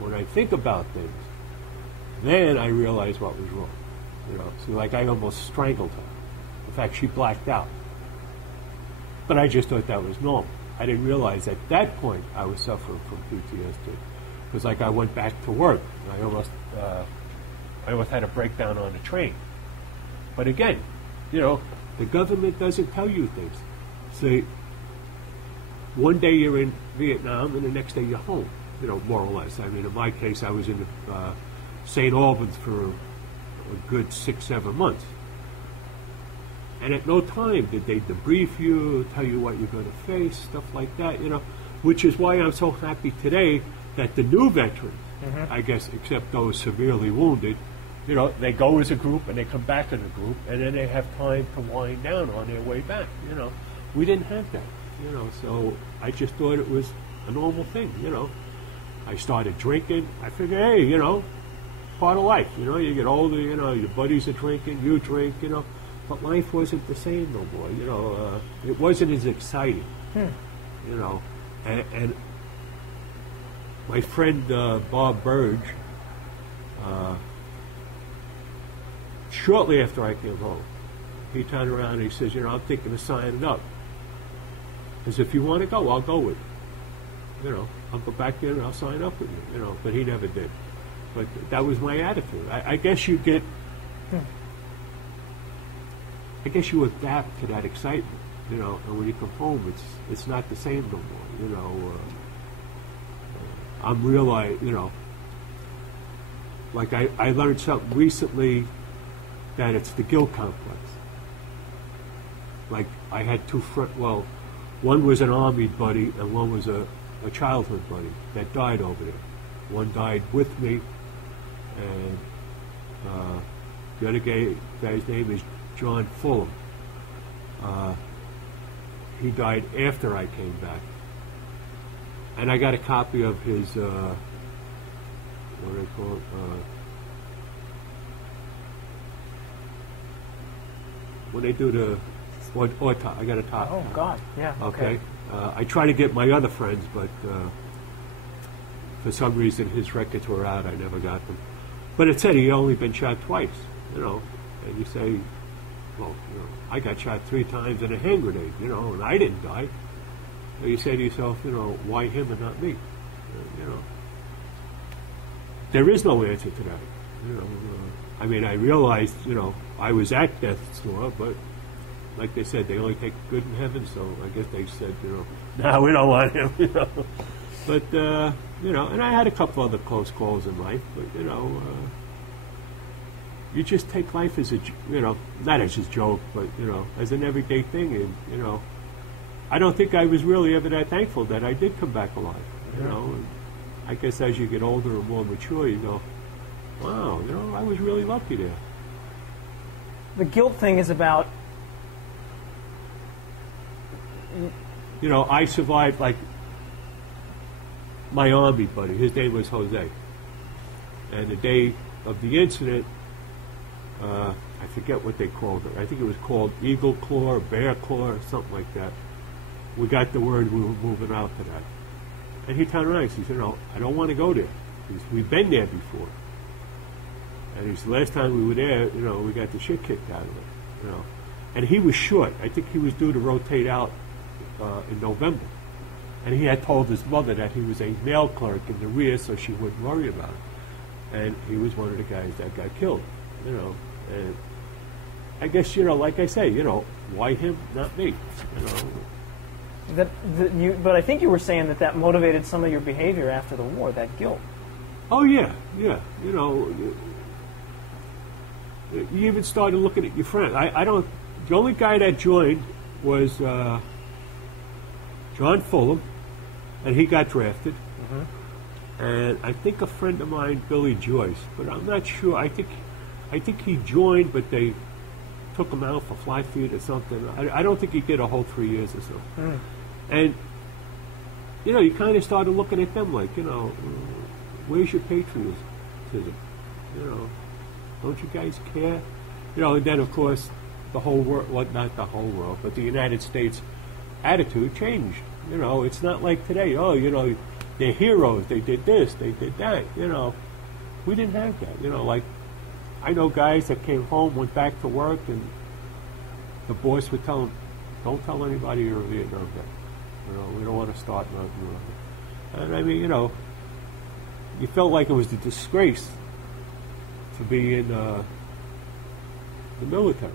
when I think about things, then I realize what was wrong. You know, so like I almost strangled her. In fact, she blacked out. But I just thought that was normal. I didn't realize at that point I was suffering from PTSD. Because like I went back to work, and I almost had a breakdown on the train. But again, you know, the government doesn't tell you things. See, one day you're in Vietnam and the next day you're home, you know, more or less. I mean, in my case, I was in St. Albans for a good 6-7 months. And at no time did they debrief you, tell you what you're going to face, stuff like that, you know, which is why I'm so happy today that the new veterans, I guess, except those severely wounded, you know, they go as a group and they come back as a group, and then they have time to wind down on their way back, you know. We didn't have that, you know, so I just thought it was a normal thing, you know. I started drinking. I figured, hey, you know, part of life, you know, you get older, you know, your buddies are drinking, you drink, you know. But life wasn't the same no more, you know. It wasn't as exciting, you know. And my friend Bob Burge, shortly after I came home, he turned around and he says, you know, I'm thinking of signing up. He says, if you want to go, I'll go with you. You know, I'll go back there and I'll sign up with you, you know. But he never did. But that was my attitude. I guess you get... I guess you adapt to that excitement, you know, and when you come home, it's not the same no more, you know. I'm realizing, you know, like I learned something recently that it's the guilt complex. Like I had two friends, well, one was an army buddy and one was a childhood buddy that died over there. One died with me, and the other guy's name is John Fulham. He died after I came back. And I got a copy of his, what do they call it? When they do the, I got a copy. Oh, God, yeah. Okay. I try to get my other friends, but for some reason his records were out. I never got them. But it said he only been shot twice, you know. And you say, well, you know, I got shot 3 times in a hand grenade, you know, and I didn't die. So you say to yourself, you know, why him and not me? You know, there is no answer to that. You know, I mean, I realized, you know, I was at death's door, but like they said, they only take good in heaven. So I guess they said, you know, no, we don't want him. You know, but you know, and I had a couple other close calls in life, but you know. You just take life as a, you know, not as a joke, but, you know, as an everyday thing. And, you know, I don't think I was really ever that thankful that I did come back alive, you know. And I guess as you get older and more mature, you go, wow, you know, I was really lucky there. The guilt thing is about... You know, I survived, like, my army buddy, his name was Jose. And the day of the incident, I forget what they called it. I think it was called Eagle Claw or Bear Claw or something like that. We got the word we were moving out to that. And he turned around and he said, you know, I don't want to go there. He said, we've been there before. And he said, last time we were there, you know, we got the shit kicked out of it. You know. And he was short. I think he was due to rotate out in November. And he had told his mother that he was a mail clerk in the rear so she wouldn't worry about it. And he was one of the guys that got killed, you know. And I guess, you know, like I say, you know, why him, not me, you know. But I think you were saying that motivated some of your behavior after the war, that guilt. Oh, yeah, yeah. You know, you even started looking at your friends. The only guy that joined was John Fulham, and he got drafted. And I think a friend of mine, Billy Joyce, but I'm not sure. I think he joined, but they took him out for fly feed or something. I don't think he did a whole 3 years or so. And, you know, you kind of started looking at them like, you know, where's your patriotism? You know, don't you guys care? You know, and then, of course, the whole world, well, not the whole world, but the United States attitude changed. You know, it's not like today, oh, you know, they're heroes. They did this. They did that. You know, we didn't have that. You know, like I know guys that came home, went back to work, and the boss would tell them, "Don't tell anybody you're a Vietnam vet. You know, we don't want to start nothing." And I mean, you know, you felt like it was a disgrace to be in the military.